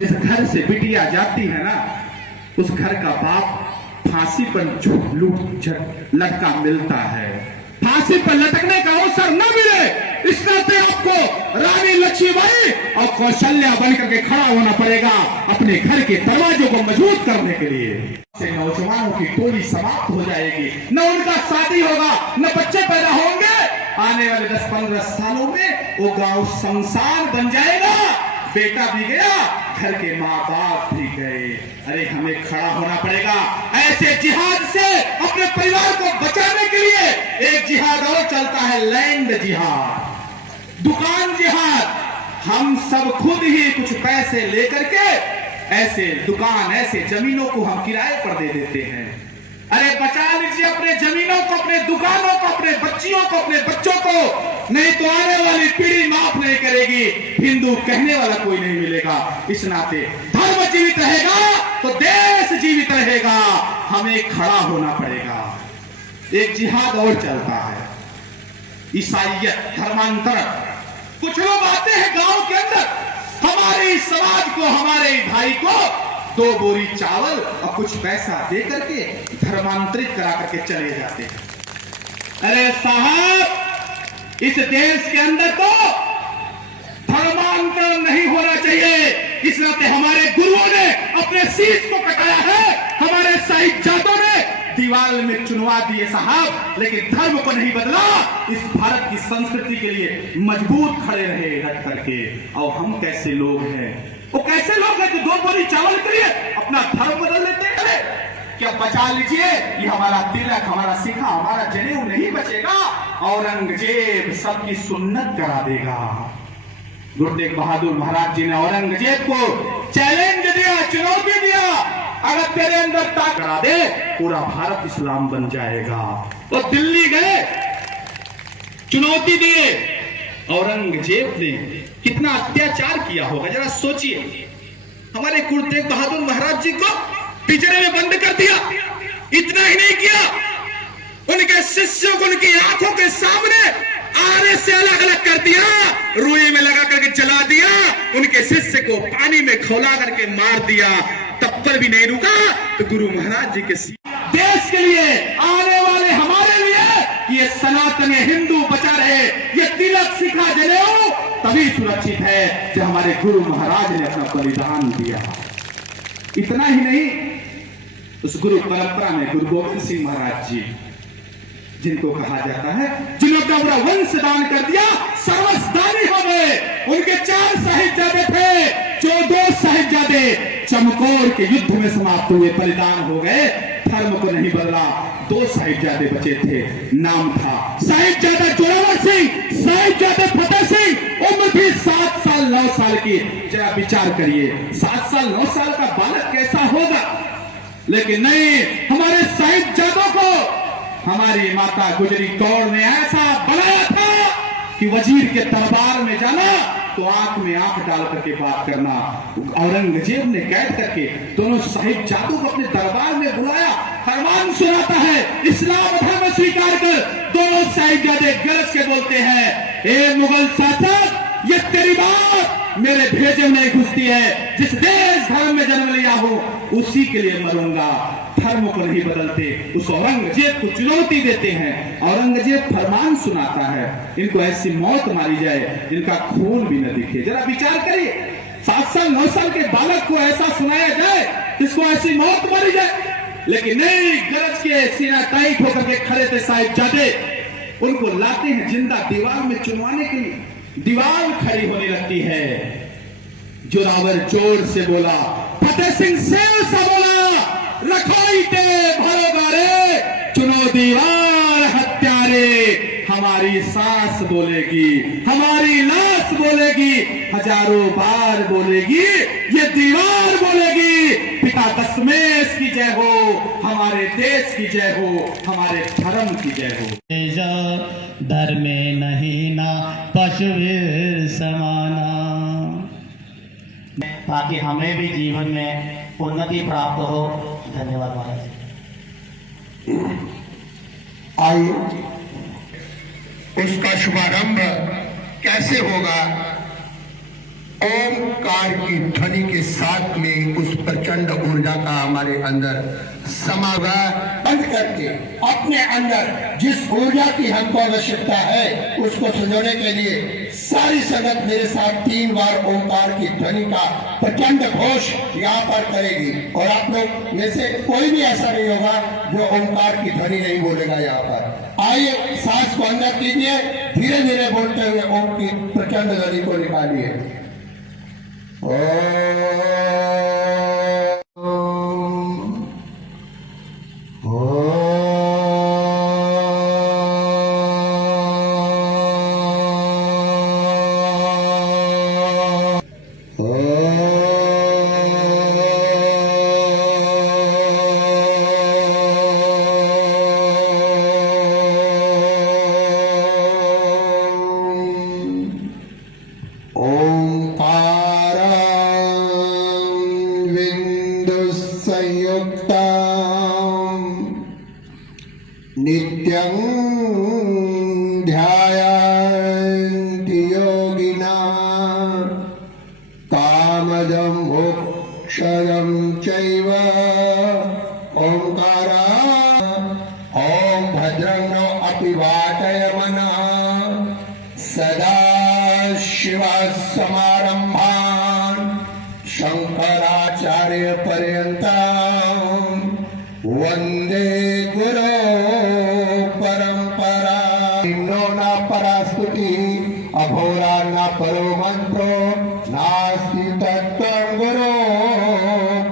जिस घर से बिटिया जाती है ना, उस घर का बाप फांसी पर लटका मिलता है। फांसी पर लटकने का अवसर न मिले, इस नाते आपको रानी लक्ष्मीबाई और कौशल्या बनकर के खड़ा होना पड़ेगा अपने घर के दरवाजों को मजबूत करने के लिए। से नौजवानों की टोली समाप्त हो जाएगी, न उनका शादी होगा, न बच्चे पैदा होंगे। आने वाले 10-15 सालों में वो गांव शमशान बन जाएगा। बेटा भी गया, घर के माँ बाप भी गए। अरे हमें खड़ा होना पड़ेगा ऐसे जिहाद से अपने परिवार को बचाने के लिए। एक जिहाद और चलता है, लैंड जिहाद, दुकान जिहाद। हम सब खुद ही कुछ पैसे लेकर के ऐसे दुकान, ऐसे जमीनों को हम किराए पर दे देते हैं। अरे बचा लीजिए अपने जमीनों को, अपने दुकानों को, अपने बच्चियों को, अपने बच्चों को, नहीं तो आने वाली पीढ़ी माफ नहीं करेगी। हिंदू कहने वाला कोई नहीं मिलेगा। इस नाते धर्म जीवित रहेगा तो देश जीवित रहेगा। हमें खड़ा होना पड़ेगा। एक जिहाद और चलता है, ईसाइयत, धर्मांतरण। कुछ लोग आते हैं गांव के अंदर, हमारे समाज को, हमारे भाई को 2 बोरी चावल और कुछ पैसा दे करके धर्मांतरित करा करके चले जाते हैं। अरे साहब, इस देश के अंदर तो धर्मांतरण नहीं होना चाहिए। इस नाते हमारे गुरुओं ने अपने शीश को कटाया है, हमारे साहिबजादों ने दीवार में चुनवा दिए साहब, लेकिन धर्म को नहीं बदला। इस भारत की संस्कृति के लिए मजबूत खड़े रहे रख करके। और हम कैसे लोग हैं, वो कैसे लोग हैं जो 2 बोरी चावल के लिए अपना धर्म बदल लेते हैं। क्या बचा लीजिए, ये हमारा तिलक, हमारा सिखा, हमारा जनेऊ नहीं बचेगा। औरंगजेब सबकी सुन्नत करा देगा। गुरु तेग बहादुर महाराज जी ने औरंगजेब को चैलेंज दिया, चुनौती दिया, अगर तेरे अंदर ताकत करा दे, पूरा भारत इस्लाम बन जाएगा। तो दिल्ली गए, चुनौती दिए। औरंगजेब ने कितना अत्याचार किया होगा, जरा सोचिए। हमारे गुरु तेग बहादुर महाराज जी को पिंजरे में बंद कर दिया। इतना ही नहीं किया, उनके शिष्यों को उनकी आंखों के सामने आरे से अलग अलग कर दिया, रुई में लगा करके जला दिया, उनके शिष्य को पानी में खौला करके मार दिया। तब पर भी नहीं रुका तो गुरु महाराज जी के देश के लिए, आने वाले हमारे लिए ये सनातन हिंदू बचा रहे, ये तिलक सिखा जनेऊ तभी सुरक्षित है जो हमारे गुरु महाराज ने अपना बलिदान दिया। इतना ही नहीं, उस गुरु परंपरा में गुरु गोविंद सिंह महाराज जी, जिनको कहा जाता है, जिन्होंने अपना वंश दान कर दिया, सर्वस्दानी हो गए। उनके 4 साहिबजादे थे, जो 2 साहिबजादे चमकौर के युद्ध में समाप्त हुए, बलिदान हो गए। धर्म को नहीं बदला, 2 साहिबजादे बचे थे। नाम था साहिबजादा जोरावर सिंह, साहिबजादा फतेह सिंह। उम्र थी 7 साल 9 साल की। जरा विचार करिए, 7 साल 9 साल का बालक कैसा होगा। लेकिन नहीं, हमारे साहिबजादों को हमारी माता गुजरी कौर ने ऐसा बनाया था कि वजीर के दरबार में जाना तो आंख में आंख डाल करके बात करना। औरंगजेब ने कैद करके दोनों साहिबजादों को अपने दरबार में बुलाया, फरमान सुनाता है, इस्लाम धर्म स्वीकार कर। दोनों साहिबजादे गरज के बोलते हैं, ए मुगल शासक, ये तेरी बात मेरे भेजे में नहीं घुसती है। जिस देश धर्म में जन्म लिया हो उसी के लिए मरूंगा। धर्म को नहीं बदलते, उस औरंगजेब को चुनौती देते हैं। औरंगजेब फरमान सुनाता है, इनको ऐसी मौत मारी जाए जिनका खून भी न दिखे। जरा विचार करिए, 7 साल 9 साल के बालक को ऐसा सुनाया जाए, इसको ऐसी मौत मारी जाए। लेकिन नहीं, गरज के सीना टाइट होकर के खड़े थे साहिबजादे। उनको लाते हैं जिंदा दीवार में चुनवाने के लिए। दीवार खड़ी होने लगती है। जोरावर जोर से बोला, फतेह सिंह शेर सा बोला, रखोईते भरोगा रे, चुनो दीवार हत्यारे। हमारी सांस बोलेगी, हमारी लाश बोलेगी, हजारों बार बोलेगी, ये दीवार बोलेगी, पिता दशमेश की जय हो, हमारे देश की जय हो, हमारे धर्म की जय हो। धर्म में नहीं ना पशुवीर समाना, ताकि हमें भी जीवन में उन्नति प्राप्त हो। धन्यवाद महाराज। आइए, उसका शुभारंभ कैसे होगा ओमकार की ध्वनि के साथ में उस प्रचंड ऊर्जा का हमारे अंदर समा बंद करके अपने अंदर जिस ऊर्जा की हमको आवश्यकता है उसको संजोने के लिए सारी संगत मेरे साथ 3 बार ओमकार की ध्वनि का प्रचंड घोष यहाँ पर करेगी। और आप लोग में से कोई भी ऐसा नहीं होगा जो ओमकार की ध्वनि नहीं बोलेगा यहाँ पर। आइए सांस को अंदर कीजिए, धीरे धीरे बोलते हुए ओम की प्रचंड ध्वनि को निकालिए। नित्यं ध्यायन्ति योगिना कामदं मोक्षदं चैव ओंकारा। ओम भद्रं नो अपि वाटयमनः सदा शिवसमारम्भान् शंकराचार्य पर्यन्ताम् वन्दे गुरो परंपरा। नो न परास्तुति अघोरा न परो मंत्रो नास्ति तत्त्वं गुरो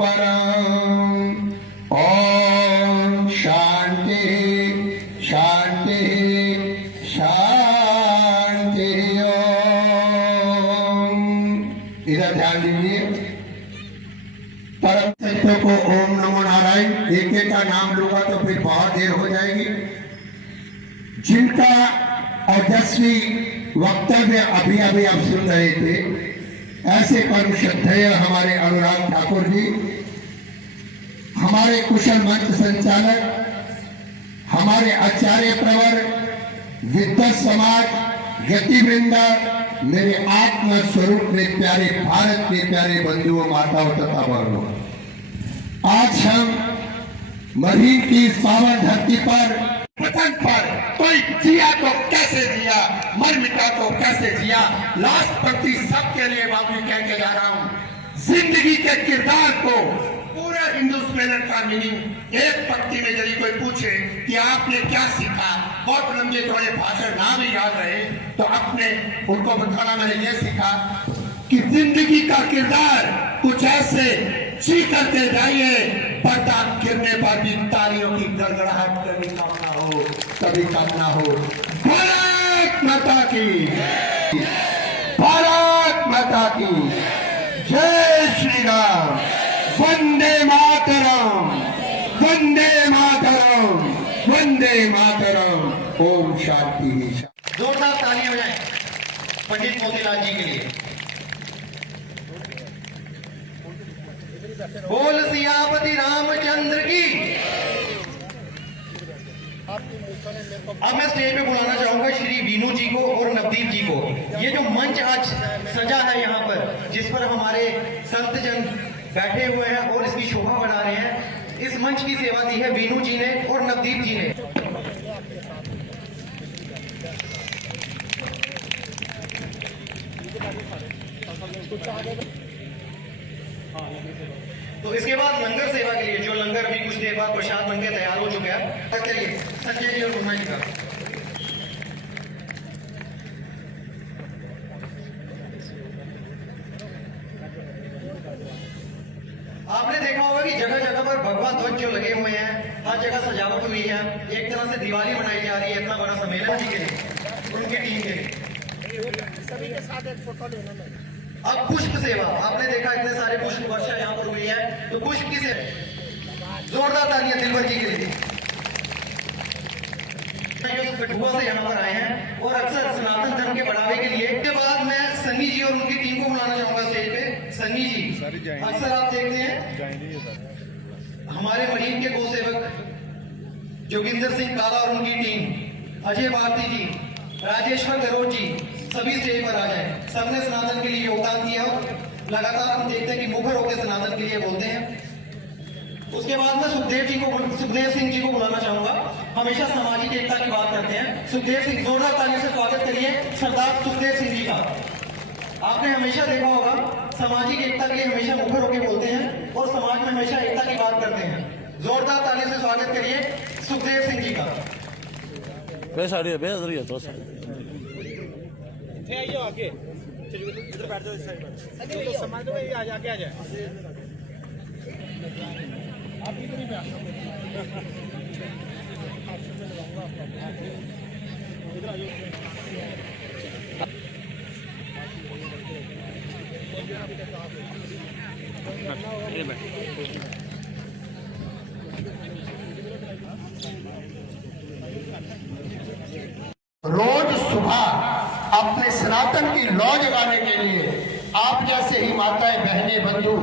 परम्। ओम शांति शांति शांति। ओम इधर ध्यान दीजिए। परम सत्य को ओम नमो नारायण एक एक का नाम लूंगा तो फिर बहुत देर हो जाएगी। जिनका ओजस्वी वक्तव्य अभी अभी आप सुन रहे थे, ऐसे परम श्रद्धेय हमारे अनुराग ठाकुर जी, हमारे कुशल मंच संचालक, हमारे आचार्य प्रवर, विद्वत समाज, यतिवृंद, मेरे आत्म स्वरूप में प्यारे भारत के प्यारे बंधुओं, माताओं तथा बहनों, आज हम मरीन की इस पावन धरती पर वतन पर कोई जिया तो कैसे जिया, मर मिटा तो कैसे जिया, लास्ट पंक्ति सबके लिए बाबू कह के जा रहा हूं। जिंदगी के किरदार को पूरे हिंदू स्पेलर का मीनिंग एक पंक्ति में यदि कोई पूछे कि आपने क्या सीखा, बहुत लंबे थोड़े भाषण ना भी याद रहे तो अपने उनको बताना मैंने ये सीखा कि जिंदगी का किरदार कुछ ऐसे जी करते जाइए, पर्दा गिरने पर भी तालियों की गड़गड़ाहट कभी कम ना हो, कभी कम ना हो। भारत माता की, भारत माता की जय श्री राम। वंदे मातरम, वंदे मातरम, वंदे मातरम। ओम शांति। जोरदार तालियां हो जाए पंडित मोतीलाल जी के लिए। बोल सियापति रामचंद्र की। अब मैं स्टेज पे बुलाना चाहूंगा श्री वीनू जी को और नवदीप जी को। ये जो मंच आज सजा है यहाँ पर, जिस पर हमारे संतजन बैठे हुए हैं और इसकी शोभा बढ़ा रहे हैं, इस मंच की सेवा दी है वीनू जी ने और नवदीप जी ने। तो इसके बाद लंगर सेवा के लिए, जो लंगर भी कुछ देर बाद प्रसाद बन के तैयार हो चुका है, चलिए संजय जी और गुरु जी का। आपने देखा होगा कि जगह जगह पर भगवा ध्वज जो लगे हुए हैं, हर जगह सजावट हुई है, एक तरह से दिवाली मनाई जा रही है। इतना बड़ा सम्मेलन जी के लिए, उनकी टीम के लिए। सभी के साथ एक फोटो लेना। अब पुष्प सेवा, आपने देखा इतने सारे पुष्प वर्षा यहाँ पर हुई है, तो पुष्प की सेवा, जोरदार तालियां दिलवर जी के लिए। कठुआ से यहाँ पर आए हैं और अक्सर सनातन धर्म के बढ़ावे के लिए। इसके बाद मैं सन्नी जी और उनकी टीम को बुलाना चाहूंगा स्टेज पे। सन्नी जी, अक्सर आप देखते हैं हमारे मरीन के गौ सेवक जोगिंदर सिंह काला और उनकी टीम, अजय भारती जी, राजेश्वर गरोड़ जी, सभी स्टेज पर आ जाए। सबने सनातन के लिए योगदान किया और लगातार हम देखते हैं कि मुखर होकर सनातन के लिए बोलते हैं। उसके बाद मैं सुखदेव सिंह जी को बुलाना चाहूंगा। हमेशा सामाजिक एकता की बात करते हैं। सुखदेव सिंह, जोरदार तालियों से स्वागत करिए सरदार सुखदेव सिंह जी का। आपने हमेशा देखा होगा सामाजिक एकता के लिए हमेशा मुखर होकर बोलते हैं और समाज में हमेशा एकता की बात करते हैं। जोरदार तालियों से स्वागत करिए सुखदेव सिंह जी का। आगे इधर बैठ जाओ, इस साइड पर तो समाज में आ जाके आ जाए। आप इधर ही बैठ रोज सुबह अपने सनातन की लौ जगाने के लिए आप जैसे ही माताएं, बहनें, बंधु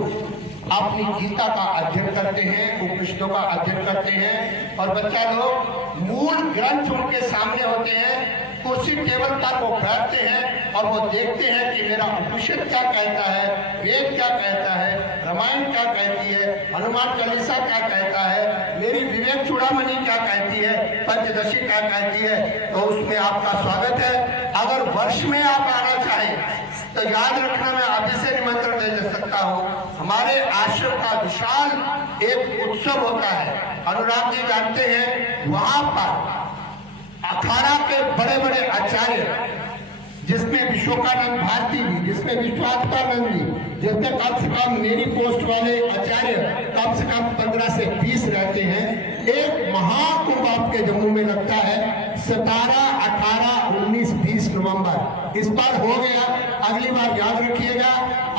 अपनी गीता का अध्ययन करते हैं, उपनिषदों का अध्ययन करते हैं और बच्चा लोग मूल ग्रंथ उनके सामने होते हैं। कुर्सी टेबल पर वो बैठते हैं और वो देखते हैं कि मेरा उपनिषद क्या कहता है, वेद क्या कहता है, रामायण क्या कहती है, हनुमान चालीसा क्या कहता है, मेरी विवेक चूड़ामणि क्या कहती है, पंचदशी क्या कहती है। तो उसमें आपका स्वागत है। अगर वर्ष में आप आना चाहें तो याद रखना, मैं अभी से निमंत्रण दे सकता हूँ। हमारे आश्रम का विशाल एक उत्सव होता है, अनुराग जी जानते हैं। वहां पर अखाड़ा के बड़े बड़े आचार्य, जिसमें विश्वकानंद भारती भी, जिसमें विश्वात्मानंद जी, जिसमें कम से कम मेरी पोस्ट वाले आचार्य कम से कम 15 से 20 रहते हैं। एक महाकुंभ आपके जम्मू में लगता है 17, 18, 19, 20 नवंबर। इस बार हो गया, अगली बार याद रखिएगा।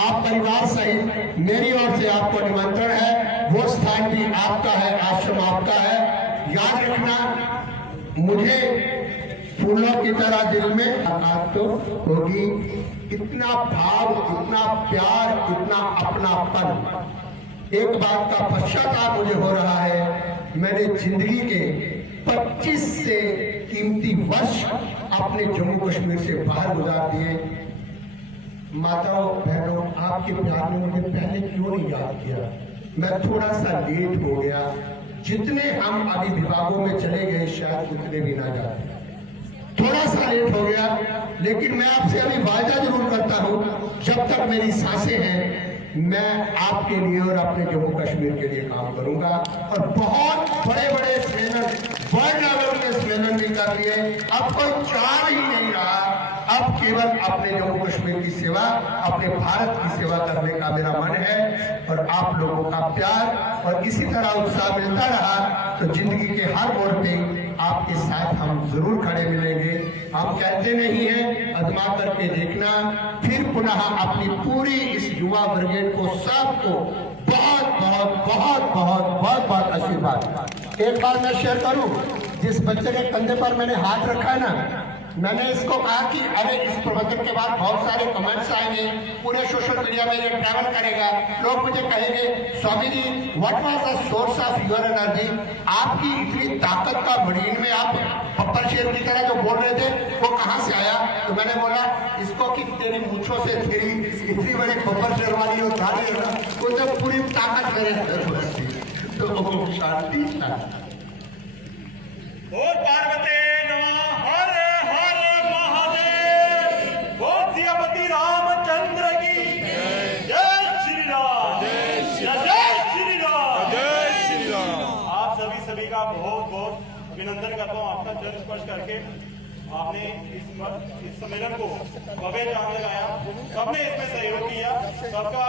आप परिवार सहित, मेरी ओर से आपको निमंत्रण है। वो स्थान भी आपका है, आश्रम आपका है। याद रखना, मुझे फूलों की तरह दिल में आकाश तो होगी। इतना भाव, इतना प्यार, इतना अपनापन। एक बात का पश्चाताप मुझे हो रहा है, मैंने जिंदगी के 25 से कीमती वर्ष अपने जम्मू कश्मीर से बाहर गुजार दिए। माताओं, बहनों, आपके प्यार ने मुझे पहले क्यों नहीं याद किया? मैं थोड़ा सा लेट हो गया। जितने हम अभी विभागों में चले गए शायद उतने भी ना जाते। थोड़ा सा लेट हो गया, लेकिन मैं आपसे अभी वायदा जरूर करता हूं, जब तक मेरी सांसें हैं मैं आपके लिए और अपने जम्मू कश्मीर के लिए काम करूंगा। और बहुत बड़े बड़े सम्मेलन, वर्ल्ड लेवल के सम्मेलन भी कर लिए। अब कोई चार ही नहीं रहा, अब केवल अपने जम्मू कश्मीर की सेवा, अपने भारत की सेवा करने का मेरा मन है। और आप लोगों का प्यार और इसी तरह उत्साह मिलता रहा तो जिंदगी के हर मोड़ पे आपके साथ हम जरूर खड़े मिलेंगे। हम कहते नहीं हैं, आजमा करके देखना। फिर पुनः अपनी पूरी इस युवा ब्रिगेड को, सबको बहुत बहुत बहुत बहुत बहुत बहुत आशीर्वाद। एक बार मैं शेयर करूं, जिस बच्चे के कंधे पर मैंने हाथ रखा है ना, मैंने इसको कहा कि अरे इस प्रवचन के बाद बहुत सारे कमेंट्स आएंगे, पूरे सोशल मीडिया में ये ट्रैवल करेगा, लोग मुझे कहेंगे Swami ji what was the source of your energy? आपकी इतनी ताकत का मरीन में आप पप्पर शेर की तरह जो बोल रहे थे वो कहाँ से आया? तो मैंने बोला इसको कि तेरी मूंछों से तेरी इतनी बड़ी पप्पर शेर वाली जो दाढ़ी है ना, वो जब पूरी ताकत मेरे अंदर थी तो शांति था। और पार्वती नमः, हर हर महादेव। बोल सियापति रामचंद्र की जय श्री राम, जय श्री राम, जय श्री राम। आप सभी का बहुत बहुत अभिनंदन करता हूँ। आपका चरण स्पर्श करके आपने इस सम्मेलन को भव्य जान लगाया, सबने इसमें सहयोग किया, सबका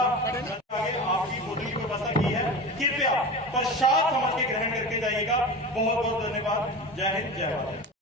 आगे आपकी होटल की व्यवस्था की है। कृपया प्रसाद समझ के ग्रहण करके जाइएगा। बहुत बहुत धन्यवाद। जय हिंद, जय भारत।